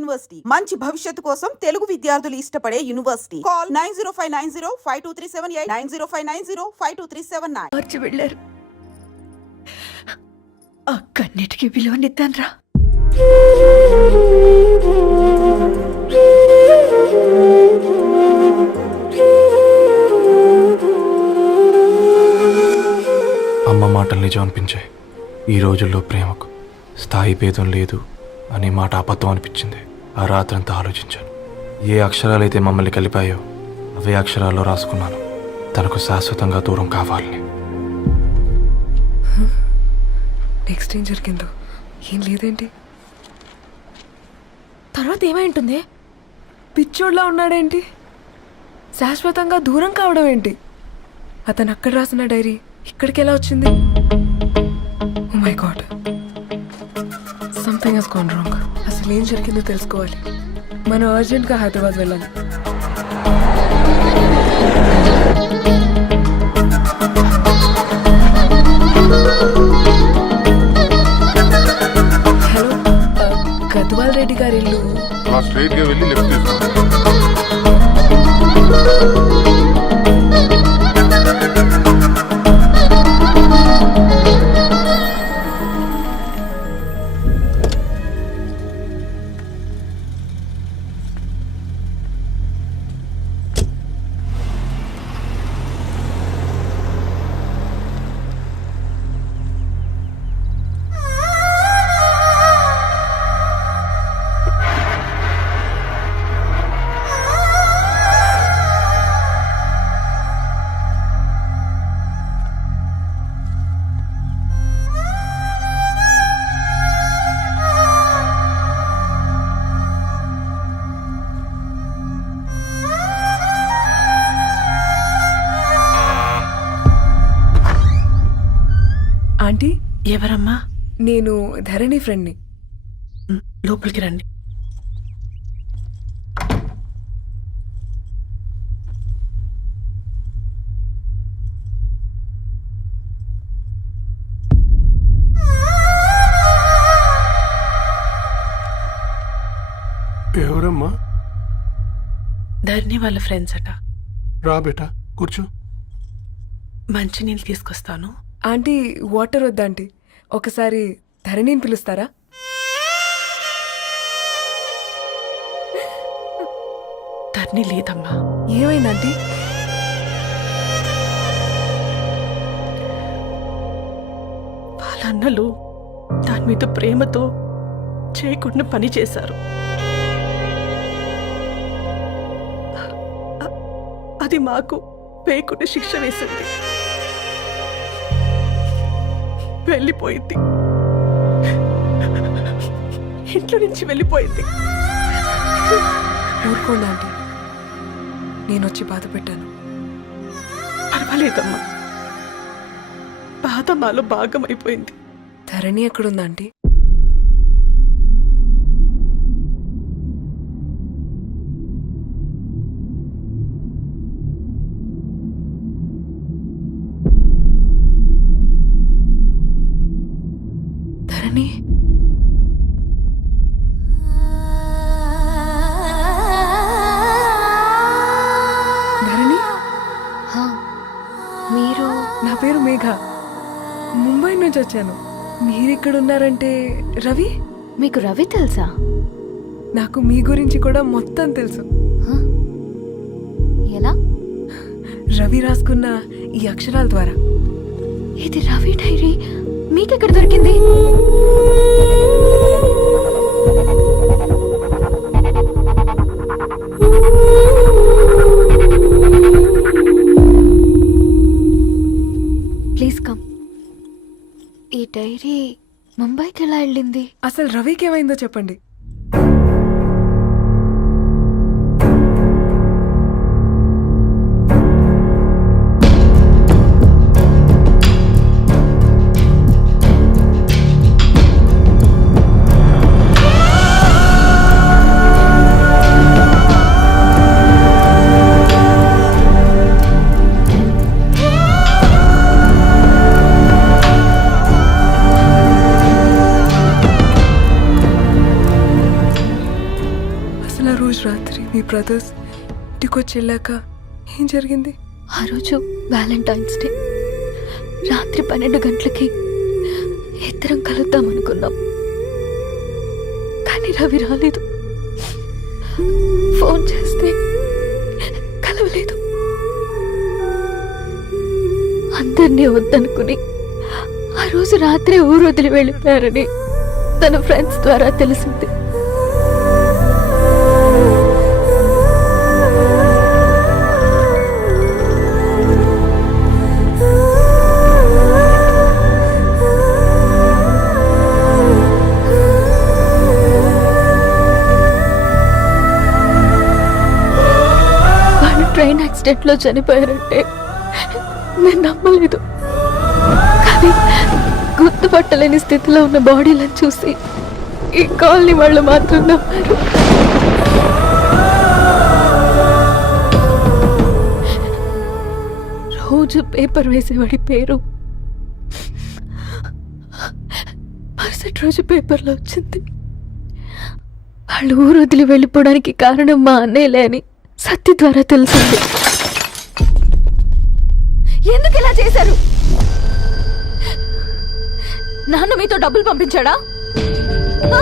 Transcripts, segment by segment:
University మంచి భవిష్యత్తు కోసం తెలుగు విద్యార్థులు ఇష్టపడే యూనివర్సిటీ. కాల్ 9059052378 9059052379. మార్చి వెళ్ళారు. ఆ కన్నిటికి విలువనిద్దాన్రా. అమ్మ మాటలు నిజం అనిపించాయి. ఈ రోజుల్లో ప్రేమకు స్థాయి భేదం లేదు అనే మాట అబద్ధం అనిపించింది. ఆ రాత్రంతా ఆలోచించాను. ఏ అక్షరాలైతే మమ్మల్ని కలిపాయో అవే అక్షరాల్లో రాసుకున్నాను, తనకు శాశ్వతంగా దూరం కావాలని. నెక్స్ట్ ఏం జరిగిందో ఏం లేదేంటి? తర్వాత ఏమై ఉంటుంది? పిచ్చోడ్లా ఉన్నాడేంటి? శాశ్వతంగా దూరం కావడం ఏంటి? అతను అక్కడ రాసిన డైరీ ఇక్కడికి ఎలా వచ్చింది? Oh my God, something has gone wrong. అసలు ఏం జరిగిందో తెలుసుకోవాలి. మనం అర్జెంట్గా హైదరాబాద్ వెళ్ళాలి. హలో, గద్వాల్ రెడ్డి గారి ఇల్లు. స్ట్రైట్ గా వెళ్ళి లెఫ్ట్ తీసుకోండి. ఆంటీ, ఎవరమ్మా? నేను ధరణి ఫ్రెండ్ని. లోపలికి రండి. ఎవరమ్మా? ధరణి వాళ్ళ ఫ్రెండ్స్ అట. రా బేటా, కూర్చో. మంచినీళ్ళు తీసుకొస్తాను. ఆంటీ, వాటర్ వద్దా ఆంటీ? ఒకసారి ధరణిని పిలుస్తారా? ధరణి లేదమ్మా. ఏమైందంటీ? వాళ్ళ అన్నలు దాని మీద ప్రేమతో చేయకుండా పని చేశారు. అది మాకు వేయకుండా శిక్ష వేసింది. వెళ్ళిపోయింది, ఇంట్లో నుంచి వెళ్ళిపోయింది. ఊరుకోండి ఆంటీ, నేను వచ్చి బాధ పెట్టాను. పర్వాలేదమ్మా, బాధ మాలో భాగం అయిపోయింది. ధరణి ఎక్కడుందా ఆంటీ? ధరణి, ధరణి, మీరు? నా పేరు మేఘ, ముంబై నుంచి వచ్చాను. మీరిక్కడున్నారంటే రవి? మీకు రవి తెలుసా? నాకు మీ గురించి కూడా మొత్తం తెలుసు. ఎలా? రవి రాసుకున్న ఈ అక్షరాల ద్వారా. ఇది రవి డైరీ మీకెక్కడ దొరికింది? Please come. ఈ డైరీ ముంబైకి ఎలా వెళ్ళింది? అసలు రవికి ఏమైందో చెప్పండి. అసలు ఆ రోజు రాత్రి మీ బ్రదర్స్ ఇంటికి వచ్చి వెళ్ళాక ఏం జరిగింది? ఆ రోజు వ్యాలంటైన్స్ డే రాత్రి 12 గంటలకి ఇద్దరం కలుద్దాం అనుకున్నాం, కానీ రవి రాలేదు. ఫోన్ చేస్తే కలవలేదు. అందరినీ వద్దనుకుని ఆ రోజు రాత్రి ఊరు వదిలి వెళ్ళిపోయారని తన ఫ్రెండ్స్ ద్వారా తెలిసింది. వాళ్ళు ట్రైన్ యాక్సిడెంట్ లో చనిపోయారంటే నేను నమ్మలేదు. కానీ గుర్తుపట్టలేని స్థితిలో ఉన్న బాడీలను చూసి ఈ కాలనీ వాళ్ళు మాత్రం నమ్మారు. రోజు పేపర్ వేసేవాడి పేరు మరుసటి రోజు పేపర్లో వచ్చింది. వాళ్ళు ఊరు వదిలి వెళ్ళిపోవడానికి కారణం మా అన్నయ్యలే అని సత్య ద్వారా తెలిసింది. ఎందుకు ఇలా చేశారు? నాన్న మీతో డబ్బులు పంపించాడా? ఆ?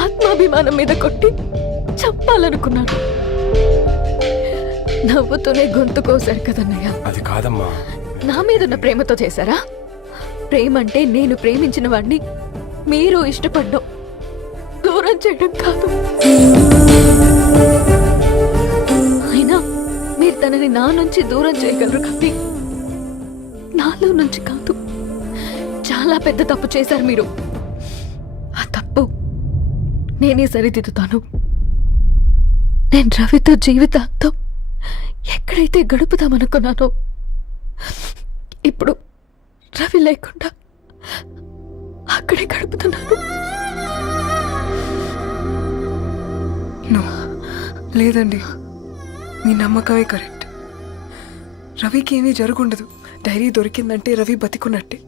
ఆత్మాభిమానం మీద కొట్టి చంపాలనుకున్నాను. నవ్వుతూనే గొంతు కోసారు కదన్నయ్య. అది కాదమ్మా. నా మీదున్న ప్రేమతో చేశారా? ప్రేమ అంటే నేను ప్రేమించిన వాడిని మీరు ఇష్టపడ్డం, దూరం చేయడం కాదు. అయినా మీరు తనని నా నుంచి దూరం చేయగలరు కానీ నాలో నుంచి కాదు. చాలా పెద్ద తప్పు చేశారు మీరు. ఆ తప్పు నేనే సరిదిద్దుతాను. నేను రవితో జీవితాంతం ఎక్కడైతే గడుపుదామనుకున్నానో ఇప్పుడు రవి లేకుండా అక్కడే గడుపుతున్నాను. నో, లేదండి, మీ నమ్మకమే కరెక్ట్. రవికి ఏమీ జరుగుండదు. డైరీ దొరికిందంటే రవి బతికున్నట్టే.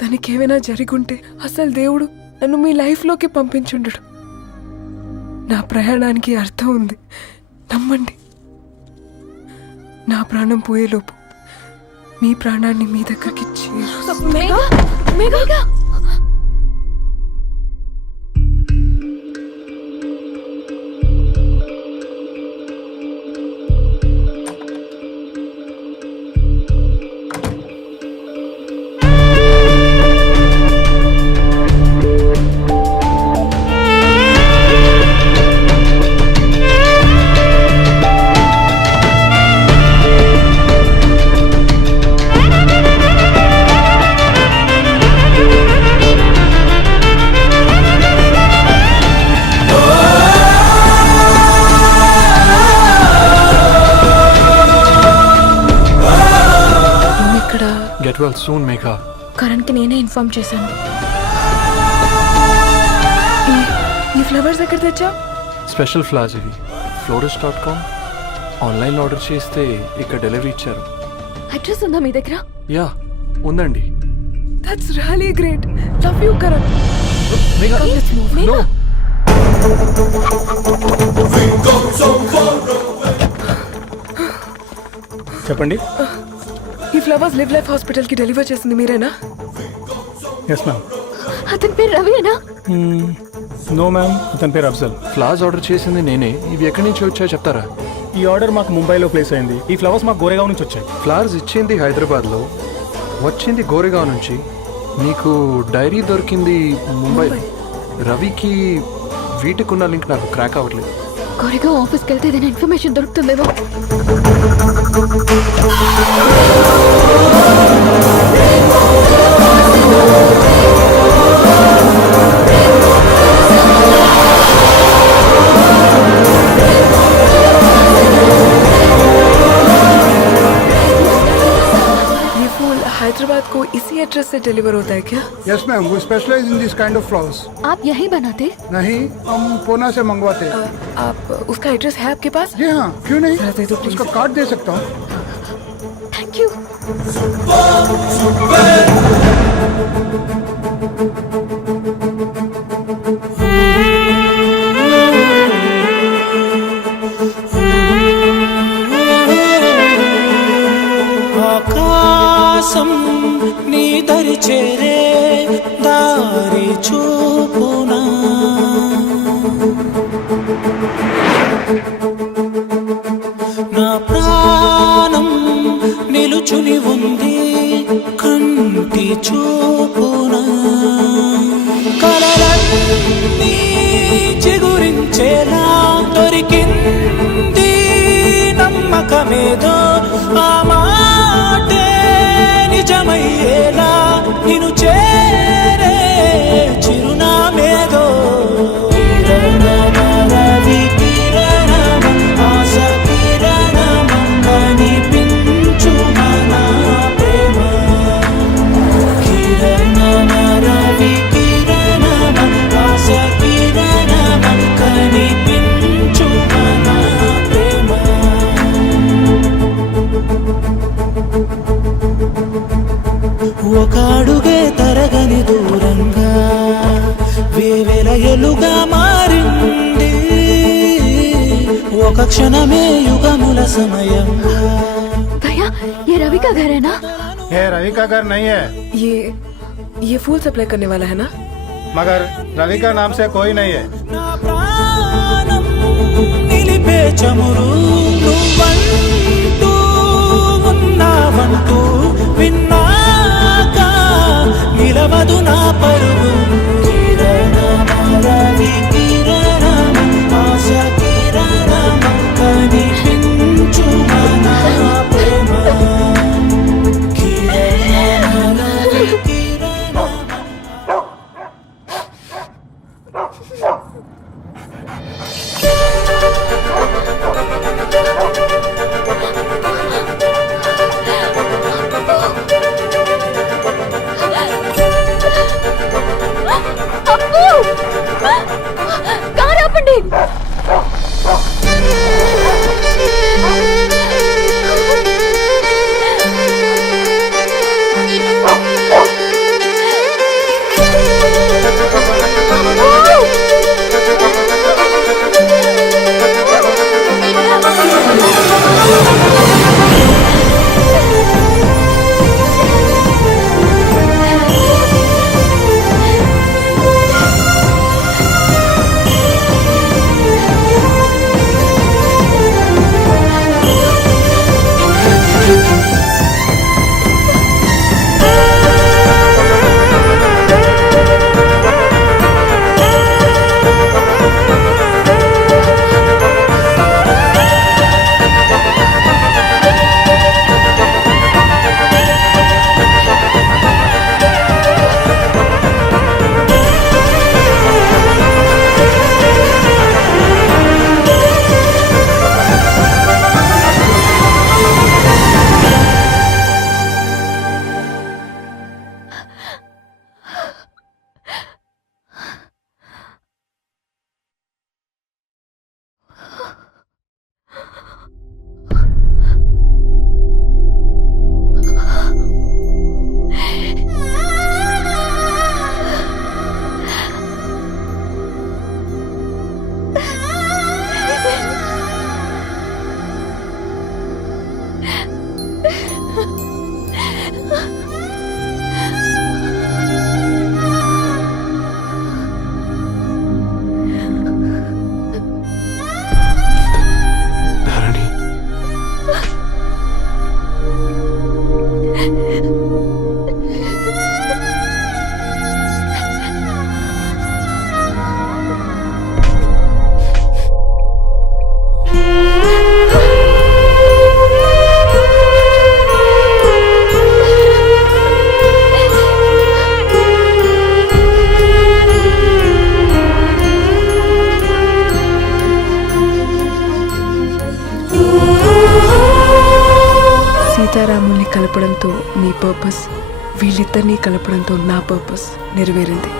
తనకి ఏమైనా జరుగుంటే అసలు దేవుడు నన్ను మీ లైఫ్లోకి పంపించుండడు. నా ప్రయాణానికి అర్థం ఉంది, నమ్మండి. నా ప్రాణం పోయేలోపు మీ ప్రాణాన్ని మీ దగ్గరికి Get well soon, Megha. కరణ్కి నేనే ఇన్ఫార్మ్ చేశాను. ఈ ఫ్లవర్స్ ఎక్కడ తెచ్చా? స్పెషల్ ఫ్లవర్స్ ఇవి. florist.com ఆన్లైన్లో ఆర్డర్ చేస్తే ఇక్కడ డెలివరీ ఇచ్చారు. అడ్రస్ ఉందా మీ దగ్గర? యా, ఉందండి. That's really great. Love you Karan. Megha, no. చెప్పండి. ఈ ఫ్లవర్స్ లివ్ లైఫ్ హాస్పిటల్ కి డెలివర్ చేసింది మీరేనా? Yes ma'am. అతని పేరు రవియేనా? నో మ్యామ్, అతని పేరు అఫ్జల్. ఫ్లవర్స్ ఆర్డర్ చేసింది నేనే. ఇవి ఎక్కడి నుంచి వచ్చాయో చెప్తారా? ఈ ఆర్డర్ మాకు ముంబైలో ప్లేస్ అయింది. ఈ ఫ్లవర్స్ మాకు గోరేగావ్ నుంచి వచ్చాయి. ఫ్లవర్స్ ఇచ్చింది హైదరాబాద్లో, వచ్చింది గోరేగావ్ నుంచి. మీకు డైరీ దొరికింది ముంబై. రవికి వీటికున్న లింక్ నాకు క్రాక్ అవ్వట్లేదు. కోరిగా ఆఫీస్కి వెళ్తే ఏదైనా ఇన్ఫర్మేషన్ దొరుకుతుందేమో. हैदराबाद को इसी एड्रेस से डिलीवर होता है क्या? यस मैम, वो specialise in this kind of flowers. आप यही बनाते? नहीं, हम पूना से मंगवाते हैं. आप उसका एड्रेस है आपके पास? जी हाँ, क्यों नहीं. जरा दे दो प्लीज. उसका कार्ड दे सकता हूँ. Thank you. చూపునా నా ప్రాణం నిలుచుని ఉంది కంటి చూపునా కలలన్నీ చిగురించేలా దొరికింది నమ్మకమేదో ఆ మాటే నిజమయ్యేలా నిన్ను చేరే చిరునామేదో రవి కిరణమ ఆశ కిరణమ కనిపించు మన ప్రేమ కిరణమ రవి కిరణమ ఆశ కిరణమ కనిపించు మన ప్రేమ ఒక అడుగే తరగని దూరంగా వేవేల ఎలుగా మారింది ఒక క్షణమే యుగముల సమయంగా भैया ये रवि का घर है ना? ये रवि का घर नहीं है, ये फूल सप्लाई करने वाला है ना? मगर रवि का नाम से कोई नहीं है। నా ప్రాణం నిలిపే చమురు నువ్వంటూ ఉన్నావంటూ విన్నాక నిలవదు నా పరుగు కిరణమ రవి కిరణమ ఆశ కిరణమ కనిపించు మన ప్రేమ కిరణమ రవి కిరణమ అప్పు కారు ఆపండి ధరణి సీతారాముల్ని కలపడంతో మీ పర్పస్, వీళ్ళిద్దరినీ కలపడంతో నా పర్పస్ నెరవేరింది.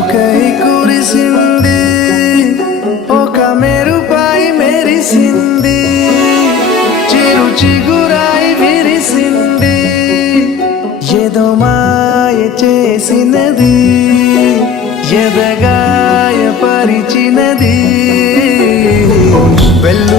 చినుకై కురిసింది ఒక మెరుపై మెరిసింది చిరు చిగురాయి విరిసింది ఏదో మాయ చేసినది ఎదగాయ పరిచినది వెళ్ళు